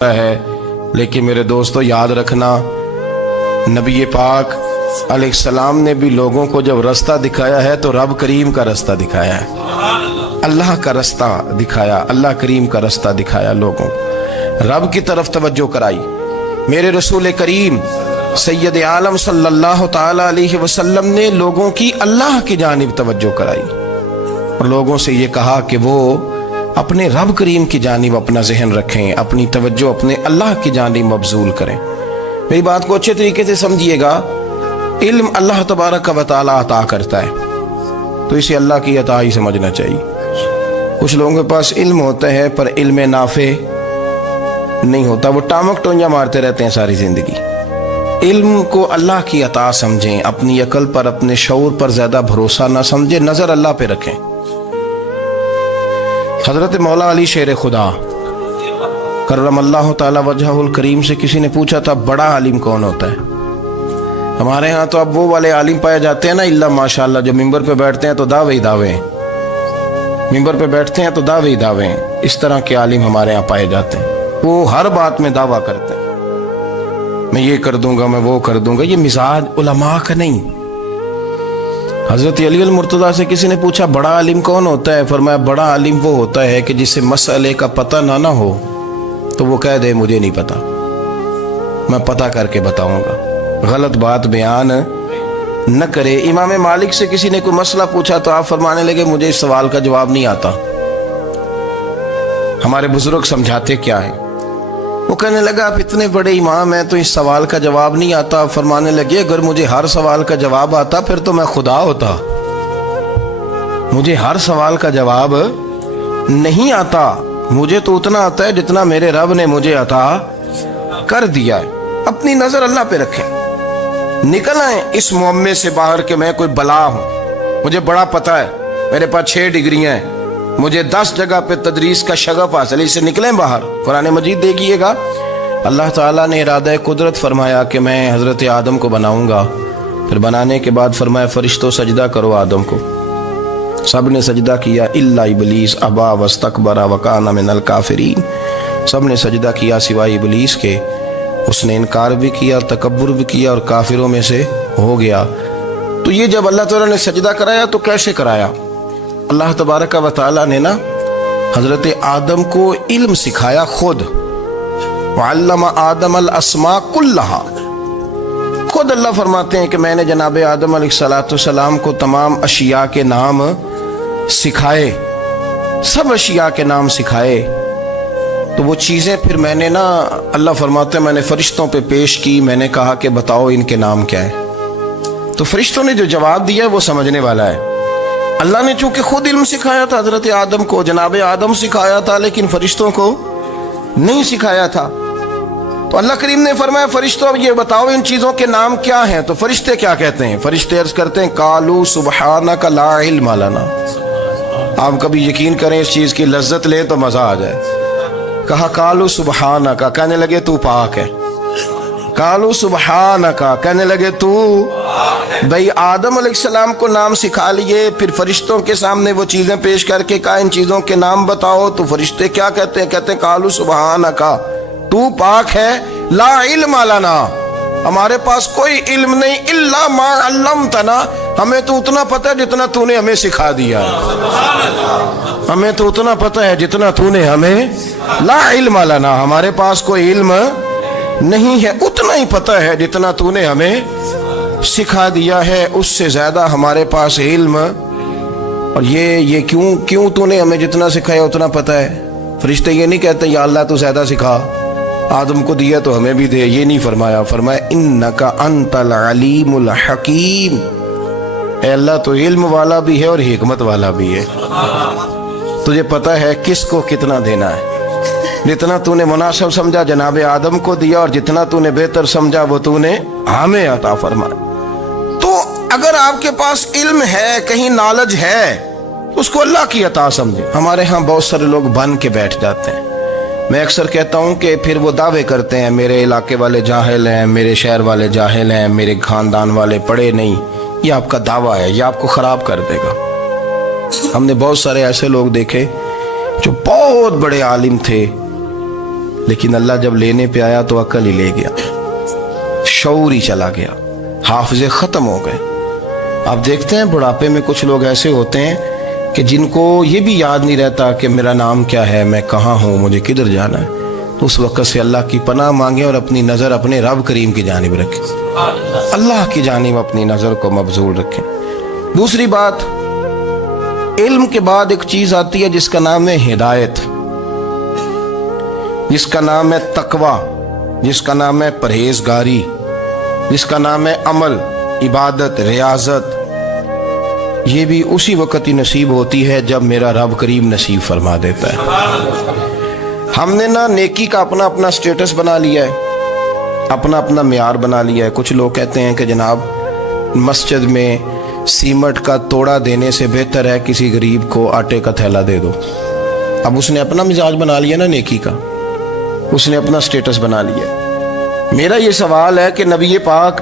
ہے، لیکن میرے دوستو یاد رکھنا نبی پاک علیہ السلام نے بھی لوگوں کو جب رستہ دکھایا ہے تو رب کریم کا رستہ دکھایا ہے، اللہ کا رستہ دکھایا، اللہ کریم کا رستہ دکھایا، لوگوں رب کی طرف توجہ کرائی۔ میرے رسول کریم سید عالم صلی اللہ تعالی علیہ وسلم نے لوگوں کی اللہ کی جانب توجہ کرائی اور لوگوں سے یہ کہا کہ وہ اپنے رب کریم کی جانب اپنا ذہن رکھیں، اپنی توجہ اپنے اللہ کی جانب مبذول کریں۔ میری بات کو اچھے طریقے سے سمجھیے گا، علم اللہ تبارک و تعالی عطا کرتا ہے تو اسے اللہ کی عطا ہی سمجھنا چاہیے۔ کچھ لوگوں کے پاس علم ہوتا ہے پر علم نافع نہیں ہوتا، وہ ٹامک ٹونجا مارتے رہتے ہیں ساری زندگی۔ علم کو اللہ کی عطا سمجھیں، اپنی عقل پر اپنے شعور پر زیادہ بھروسہ نہ سمجھیں، نظر اللہ پہ رکھیں۔ حضرت مولا علی شیر خدا کرم اللہ تعالی وجہہ الکریم سے کسی نے پوچھا تھا بڑا عالم کون ہوتا ہے؟ ہمارے ہاں تو اب وہ والے عالم پائے جاتے ہیں نا، اللہ ماشاءاللہ، جو ممبر پہ بیٹھتے ہیں تو دعوے ہی دعوے، ممبر پہ بیٹھتے ہیں تو دعوے ہی دعوے، اس طرح کے عالم ہمارے ہاں پائے جاتے ہیں۔ وہ ہر بات میں دعویٰ کرتے ہیں، میں یہ کر دوں گا، میں وہ کر دوں گا۔ یہ مزاج علماء کا نہیں۔ حضرت علی المرتضیٰ سے کسی نے پوچھا بڑا عالم کون ہوتا ہے؟ فرمایا بڑا عالم وہ ہوتا ہے کہ جسے مسئلے کا پتہ نہ ہو تو وہ کہہ دے مجھے نہیں پتا، میں پتہ کر کے بتاؤں گا، غلط بات بیان نہ کرے۔ امام مالک سے کسی نے کوئی مسئلہ پوچھا تو آپ فرمانے لگے مجھے اس سوال کا جواب نہیں آتا۔ ہمارے بزرگ سمجھاتے کیا ہے؟ وہ کہنے لگا آپ اتنے بڑے امام ہیں تو اس سوال کا جواب نہیں آتا۔ فرمانے لگے اگر مجھے ہر سوال کا جواب آتا پھر تو میں خدا ہوتا، مجھے ہر سوال کا جواب نہیں آتا، مجھے تو اتنا آتا ہے جتنا میرے رب نے مجھے عطا کر دیا ہے۔ اپنی نظر اللہ پہ رکھیں، نکل آئیں اس معمے سے باہر کہ میں کوئی بلا ہوں، مجھے بڑا پتہ ہے، میرے پاس 6 ڈگریاں ہیں، مجھے 10 جگہ پہ تدریس کا شغف حاصل ہے، اس سے نکلیں باہر۔ قرآن مجید دیکھیے گا، اللہ تعالیٰ نے ارادہ قدرت فرمایا کہ میں حضرت آدم کو بناؤں گا، پھر بنانے کے بعد فرمایا فرشتوں سجدہ کرو آدم کو، سب نے سجدہ کیا الا ابلیس ابا واستکبر وکان من الکافرین، سب نے سجدہ کیا سوائے ابلیس کے، اس نے انکار بھی کیا، تکبر بھی کیا اور کافروں میں سے ہو گیا۔ تو یہ جب اللہ تعالیٰ نے سجدہ کرایا تو کیسے کرایا؟ اللہ تبارک و تعالیٰ نے نا حضرت آدم کو علم سکھایا خود، وعلم آدم الاسماء کلہا، خود اللہ فرماتے ہیں کہ میں نے جناب آدم علیہ السلام کو تمام اشیاء کے نام سکھائے، سب اشیاء کے نام سکھائے۔ تو وہ چیزیں پھر میں نے نا، اللہ فرماتے ہیں میں نے فرشتوں پہ پیش کی، میں نے کہا کہ بتاؤ ان کے نام کیا ہے، تو فرشتوں نے جو جواب دیا ہے وہ سمجھنے والا ہے۔ اللہ نے چونکہ خود علم سکھایا تھا حضرت آدم کو، جناب آدم سکھایا تھا، لیکن فرشتوں کو نہیں سکھایا تھا۔ تو اللہ کریم نے فرمایا فرشتوں اب یہ بتاؤ ان چیزوں کے نام کیا ہیں؟ تو فرشتے کیا کہتے ہیں؟ فرشتے عرض کرتے ہیں قالوا سبحانک لا علم لنا۔ آپ کبھی یقین کریں اس چیز کی لذت لیں تو مزہ آ جائے۔ کہا قالوا سبحانک، کہنے لگے تو پاک ہے، قالوا سبحانک، کہنے لگے تو بھئی آدم علیہ السلام کو نام سکھا لیے، پھر فرشتوں کے سامنے وہ چیزیں پیش کر کے کہا ان چیزوں کے نام بتاؤ، تو فرشتے کیا کہتے ہیں؟ کہتے ہیں قالوا سبحانک، تو پاک ہے، لا علم لنا، ہمارے پاس کوئی علم نہیں، الا ما علمتنا، ہمیں تو اتنا پتہ ہے جتنا تو نے ہمیں سکھا دیا ہے، ہمیں تو اتنا پتہ ہے جتنا تو نے ہمیں، لا علم لنا، ہمارے پاس کوئی علم نہیں ہے، اتنا ہی پتہ ہے جتنا تو نے ہمیں سکھا دیا ہے، اس سے زیادہ ہمارے پاس علم، اور یہ کیوں تو نے ہمیں جتنا سکھایا اتنا پتہ ہے۔ فرشتے یہ نہیں کہتے یا اللہ تو زیادہ سکھا، آدم کو دیا تو ہمیں بھی دے، یہ نہیں فرمایا، فرمایا انک انت العلیم الحکیم، اے اللہ تو علم والا بھی ہے اور حکمت والا بھی ہے، تجھے پتہ ہے کس کو کتنا دینا ہے، جتنا تو نے مناسب سمجھا جناب آدم کو دیا، اور جتنا تو نے بہتر سمجھا وہ تو نے ہمیں عطا فرمایا۔ تو اگر آپ کے پاس علم ہے، کہیں نالج ہے، اس کو اللہ کی عطا سمجھیں۔ ہمارے ہاں بہت سارے لوگ بن کے بیٹھ جاتے ہیں، میں اکثر کہتا ہوں کہ پھر وہ دعوے کرتے ہیں میرے علاقے والے جاہل ہیں، میرے شہر والے جاہل ہیں، میرے خاندان والے پڑھے نہیں۔ یہ آپ کا دعویٰ ہے، یہ آپ کو خراب کر دے گا۔ ہم نے بہت سارے ایسے لوگ دیکھے جو بہت بڑے عالم تھے لیکن اللہ جب لینے پہ آیا تو عقل ہی لے گیا, شعور ہی چلا گیا, حافظے ختم ہو گئے. آپ دیکھتے ہیں بڑھاپے میں کچھ لوگ ایسے ہوتے ہیں کہ جن کو یہ بھی یاد نہیں رہتا کہ میرا نام کیا ہے, میں کہاں ہوں, مجھے کدھر جانا ہے. تو اس وقت سے اللہ کی پناہ مانگیں اور اپنی نظر اپنے رب کریم کی جانب رکھیں, اللہ کی جانب اپنی نظر کو مبذول رکھیں. دوسری بات, علم کے بعد ایک چیز آتی ہے جس کا نام ہے ہدایت, جس کا نام ہے تقوی, جس کا نام ہے پرہیزگاری, جس کا نام ہے عمل, عبادت, ریاضت. یہ بھی اسی وقت ہی نصیب ہوتی ہے جب میرا رب کریم نصیب فرما دیتا ہے. ہم نے نا نیکی کا اپنا اپنا سٹیٹس بنا لیا ہے, اپنا اپنا معیار بنا لیا ہے. کچھ لوگ کہتے ہیں کہ جناب مسجد میں سیمنٹ کا توڑا دینے سے بہتر ہے کسی غریب کو آٹے کا تھیلا دے دو. اب اس نے اپنا مزاج بنا لیا نا نیکی کا, اس نے اپنا سٹیٹس بنا لیا. میرا یہ سوال ہے کہ نبی پاک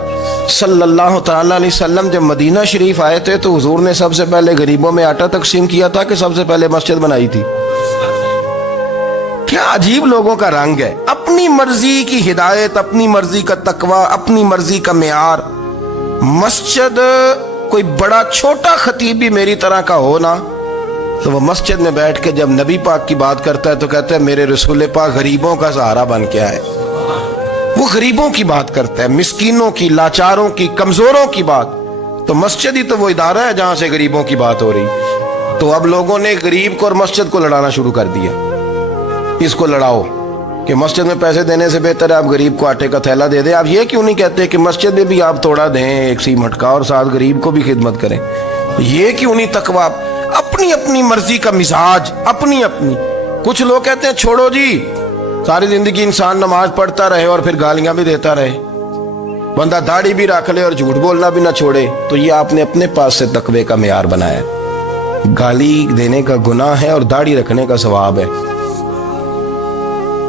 صلی اللہ تعالیٰ علیہ وسلم جب مدینہ شریف آئے تھے تو حضور نے سب سے پہلے غریبوں میں آٹا تقسیم کیا تھا کہ سب سے پہلے مسجد بنائی تھی؟ کیا عجیب لوگوں کا رنگ ہے, اپنی مرضی کی ہدایت, اپنی مرضی کا تقوی, اپنی مرضی کا معیار. مسجد کوئی بڑا چھوٹا خطیب بھی میری طرح کا ہو نا, تو وہ مسجد میں بیٹھ کے جب نبی پاک کی بات کرتا ہے تو کہتا ہے میرے رسول پاک غریبوں کا سہارا بن کے آئے. وہ غریبوں کی بات کرتا ہے, مسکینوں کی, لاچاروں کی, کمزوروں کی بات. تو مسجد ہی تو وہ ادارہ ہے جہاں سے غریبوں کی بات ہو رہی. تو اب لوگوں نے غریب کو اور مسجد کو لڑانا شروع کر دیا. اس کو لڑاؤ کہ مسجد میں پیسے دینے سے بہتر ہے آپ غریب کو آٹے کا تھیلا دے دیں. آپ یہ کیوں نہیں کہتے کہ مسجد میں بھی آپ توڑا دیں ایک سیمنٹ کا اور ساتھ غریب کو بھی خدمت کریں؟ یہ کیوں نہیں تقوی؟ اپنی اپنی مرضی کا مزاج, اپنی اپنی. کچھ لوگ کہتے ہیں چھوڑو جی, ساری زندگی انسان نماز پڑھتا رہے اور پھر گالیاں بھی دیتا رہے, بندہ داڑھی بھی رکھ لے اور جھوٹ بولنا بھی نہ چھوڑے. تو یہ آپ نے اپنے پاس سے تقوی کا معیار بنایا. گالی دینے کا گناہ ہے اور داڑھی رکھنے کا ثواب ہے.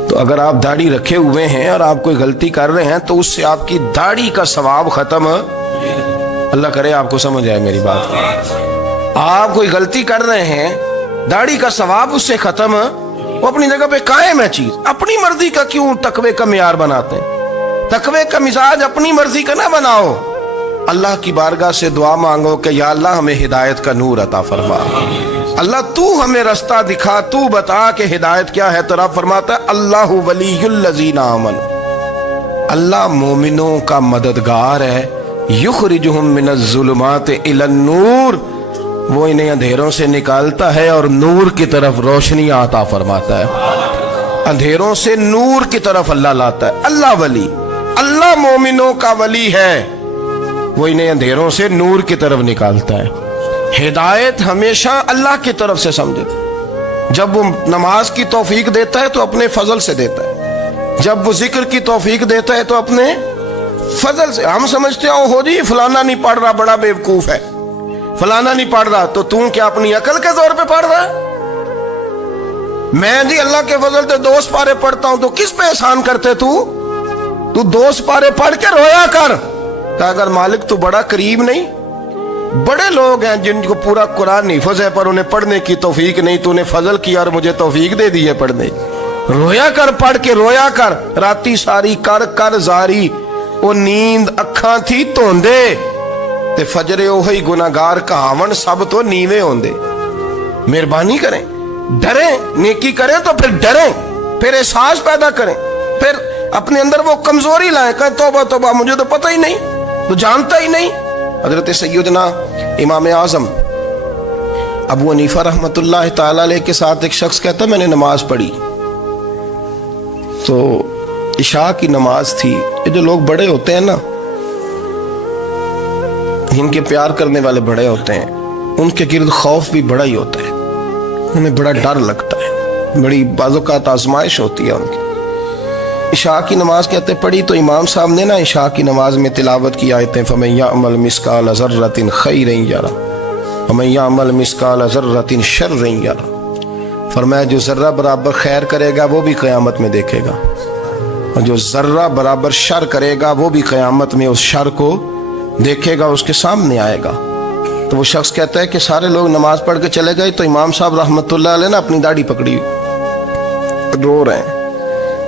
تو اگر آپ داڑھی رکھے ہوئے ہیں اور آپ کوئی غلطی کر رہے ہیں تو اس سے آپ کی داڑھی کا ثواب ختم. اللہ کرے آپ کو سمجھ آئے میری بات. آپ کوئی غلطی کر رہے ہیں, داڑھی کا ثواب اس سے ختم, وہ اپنی جگہ پہ قائم ہے چیز. اپنی مرضی کا کیوں تقوی کا معیار بناتے ہیں؟ تقوی کا مزاج اپنی مرضی کا نہ بناؤ. اللہ کی بارگاہ سے دعا مانگو کہ یا اللہ ہمیں ہدایت کا نور عطا فرما, اللہ تو ہمیں رستہ دکھا, تو بتا کہ ہدایت کیا ہے. تو رب فرماتا ہے اللہ ولی الذین آمنوا, اللہ مومنوں کا مددگار ہے. یخرجہم من الظلمات الی النور, وہ انہیں اندھیروں سے نکالتا ہے اور نور کی طرف روشنی عطا فرماتا ہے. اندھیروں سے نور کی طرف اللہ لاتا ہے. اللہ ولی, اللہ مومنوں کا ولی ہے, وہ انہیں اندھیروں سے نور کی طرف نکالتا ہے. ہدایت ہمیشہ اللہ کی طرف سے سمجھے. جب وہ نماز کی توفیق دیتا ہے تو اپنے فضل سے دیتا ہے, جب وہ ذکر کی توفیق دیتا ہے تو اپنے فضل سے. ہم سمجھتے ہو جی فلانا نہیں پڑھ رہا بڑا بیوقوف ہے, فلانا نہیں پڑھ رہا, تو تم کیا اپنی عقل کے زور پہ پڑھ رہا ہے؟ میں جی اللہ کے فضل سے 2 سپارے پڑھتا ہوں, تو کس پہ احسان کرتے تو 2 سپارے پڑھ کے رویا کر کہ اگر مالک تو بڑا قریب نہیں. بڑے لوگ ہیں جن کو پورا قرآن حفظ ہے پر انہیں پڑھنے کی توفیق نہیں, تو انہیں فضل کیا اور مجھے توفیق دے دی ہے پڑھنے. رویا کر, پڑھ کے رویا کر. راتی ساری کر کر زاری, وہ نیند اکھاں تھی توندے, تے فجرے اوہی گناہگار کہاون سب تو نیوے ہوندے. مہربانی کریں, ڈریں, نیکی کریں تو پھر ڈریں, پھر احساس پیدا کریں, پھر اپنے اندر وہ کمزوری لائیں, کہیں توبہ توبہ مجھے تو پتہ ہی نہیں, تو جانتا ہی نہیں. حضرت سیدنا امام اعظم ابو حنیفہ رحمۃ اللہ تعالی علیہ کے ساتھ ایک شخص کہتا میں نے نماز پڑھی, تو عشاء کی نماز تھی. یہ جو لوگ بڑے ہوتے ہیں نا, جن کے پیار کرنے والے بڑے ہوتے ہیں, ان کے گرد خوف بھی بڑا ہی ہوتا ہے, انہیں بڑا ڈر لگتا ہے, بڑی بعض اوقات آزمائش ہوتی ہے ان کی. عشاء کی نماز کہتے پڑھی تو امام صاحب نے نا عشاء کی نماز میں تلاوت کی آیتیں فَمَن يَعْمَلْ مِثْقَالَ ذَرَّةٍ خَيْرًا يَرَهُ وَمَن يَعْمَلْ مِثْقَالَ ذَرَّةٍ شَرًّا يَرَهُ. فرمایا جو ذرہ برابر خیر کرے گا وہ بھی قیامت میں دیکھے گا, اور جو ذرہ برابر شر کرے گا وہ بھی قیامت میں اس شر کو دیکھے گا, اس کے سامنے آئے گا. تو وہ شخص کہتا ہے کہ سارے لوگ نماز پڑھ کے چلے گئے, تو امام صاحب رحمۃ اللہ علیہ نے اپنی داڑھی پکڑی رو رہے ہیں.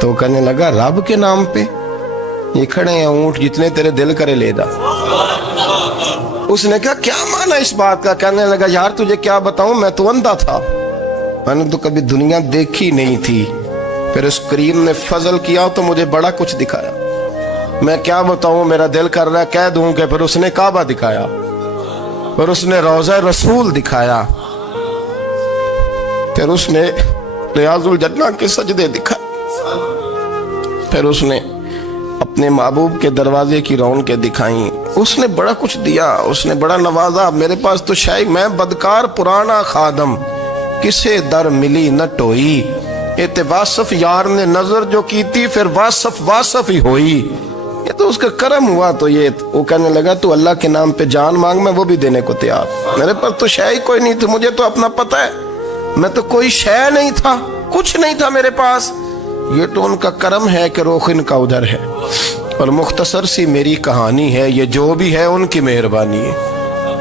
تو کہنے لگا رب کے نام پہ؟ یہ کھڑے ہیں اونٹ جتنے تیرے دل کرے لے دا۔ اس نے کہا کیا معنی اس بات کا؟ کہنے لگا یار تجھے کیا بتاؤں، میں تو اندھا تھا، میں نے تو کبھی دنیا دیکھی نہیں تھی، پھر اس کریم نے فضل کیا تو مجھے بڑا کچھ دکھایا، میں کیا بتاؤں، میرا دل کر رہا ہے کہہ دوں کہ پھر اس نے کعبہ دکھایا، پھر اس نے روضہ رسول دکھایا، پھر اس نے ریاض الجنہ کے سجدے دکھائے، پھر اس نے اپنے محبوب کے دروازے کی رونقیں دکھائیں، اس نے بڑا کچھ دیا، اس نے بڑا نوازا۔ میرے پاس تو شاید میں بدکار پرانا خادم، کسے در ملی نہ ٹوئی، ایتے واصف یار نے نظر جو کی تھی پھر واصف ہی ہوئی، یہ تو اس کا کرم ہوا۔ تو یہ وہ کہنے لگا تو اللہ کے نام پہ جان مانگ، میں وہ بھی دینے کو تیار، میرے پاس تو شے کوئی نہیں تھی، مجھے تو اپنا پتہ ہے، میں تو کوئی شے نہیں تھا، کچھ نہیں تھا میرے پاس، یہ تو ان کا کرم ہے کہ رخ ان کا ادھر ہے، اور مختصر سی میری کہانی ہے، یہ جو بھی ہے ان کی مہربانی ہے۔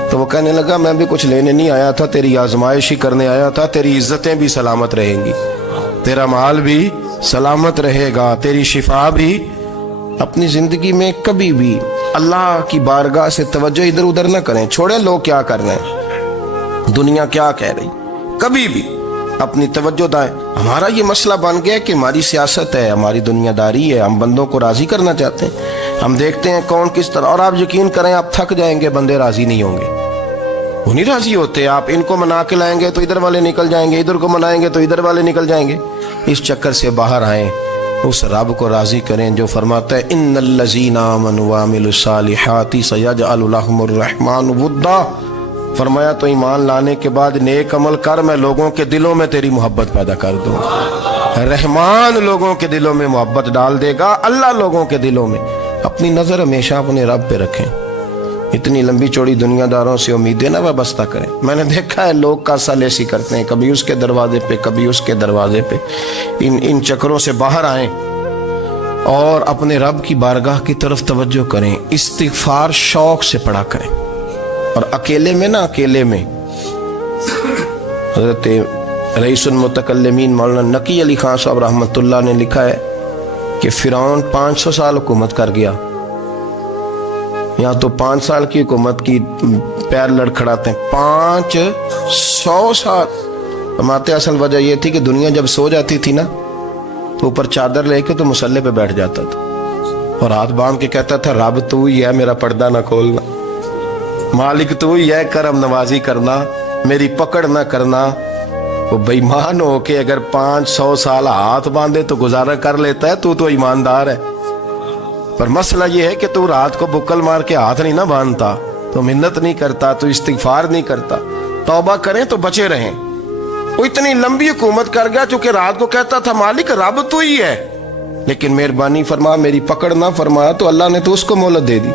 تو وہ کہنے لگا میں بھی کچھ لینے نہیں آیا تھا، تیری آزمائش ہی کرنے آیا تھا، تیری عزتیں بھی سلامت رہیں گی، تیرا مال بھی سلامت رہے گا، تیری شفا بھی۔ اپنی زندگی میں کبھی بھی اللہ کی بارگاہ سے توجہ ادھر ادھر نہ کریں، چھوڑیں لوگ کیا کر رہے ہیں، دنیا کیا کہہ رہی، کبھی بھی اپنی توجہ دائیں۔ ہمارا یہ مسئلہ بن گیا کہ ہماری سیاست ہے، ہماری دنیا داری ہے، ہم بندوں کو راضی کرنا چاہتے ہیں، ہم دیکھتے ہیں کون کس طرح، اور آپ یقین کریں آپ تھک جائیں گے، بندے راضی نہیں ہوں گے، وہ نہیں راضی ہوتے، آپ ان کو منا کے لائیں گے تو ادھر والے نکل جائیں گے، ادھر کو منائیں گے تو ادھر والے نکل جائیں گے۔ اس چکر سے باہر آئیں، اس رب کو راضی کریں جو فرماتا ہے ان الذین آمنوا وعملوا الصالحات سیجعل لهم الرحمن ودا۔ فرمایا تو ایمان لانے کے بعد نیک عمل کر، میں لوگوں کے دلوں میں تیری محبت پیدا کر دوں گا، رحمان لوگوں کے دلوں میں محبت ڈال دے گا، اللہ لوگوں کے دلوں میں۔ اپنی نظر ہمیشہ اپنے رب پہ رکھیں، اتنی لمبی چوڑی دنیا داروں سے امیدیں نہ وابستہ کریں۔ میں نے دیکھا ہے لوگ کاسا لیسی کرتے ہیں، کبھی اس کے دروازے پہ کبھی اس کے دروازے پہ، ان چکروں سے باہر آئیں اور اپنے رب کی بارگاہ کی طرف توجہ کریں، استغفار شوق سے پڑھا کریں، اور اکیلے میں نا، اکیلے میں حضرت رئیس المتکلمین مولانا نقی علی خان صاحب رحمۃ اللہ نے لکھا ہے کہ فرعون 500 سال حکومت کر گیا، یہاں تو 5 سال کی حکومت کی پیر لڑکھڑاتے ہیں، 500 سال۔ فرماتے اصل وجہ یہ تھی کہ دنیا جب سو جاتی تھی نا تو اوپر چادر لے کے تو مسلح پہ بیٹھ جاتا تھا اور ہاتھ باندھ کے کہتا تھا رب تو ہی ہے، میرا پردہ نہ کھولنا، مالک تو ہی ہے، کرم نوازی کرنا، میری پکڑ نہ کرنا۔ وہ بے ایمان ہو کے اگر 500 سال ہاتھ باندھے تو گزارا کر لیتا ہے، تو ایماندار ہے، پر مسئلہ یہ ہے کہ تو رات کو بکل مار کے ہاتھ نہیں نہ باندھتا، تو منت نہیں کرتا، تو استغفار نہیں کرتا۔ توبہ کریں تو بچے رہیں۔ وہ اتنی لمبی حکومت کر گیا چونکہ رات کو کہتا تھا مالک رب تو ہی ہے، لیکن مہربانی فرما، میری پکڑ نہ فرمایا تو اللہ نے تو اس کو مہلت دے دی۔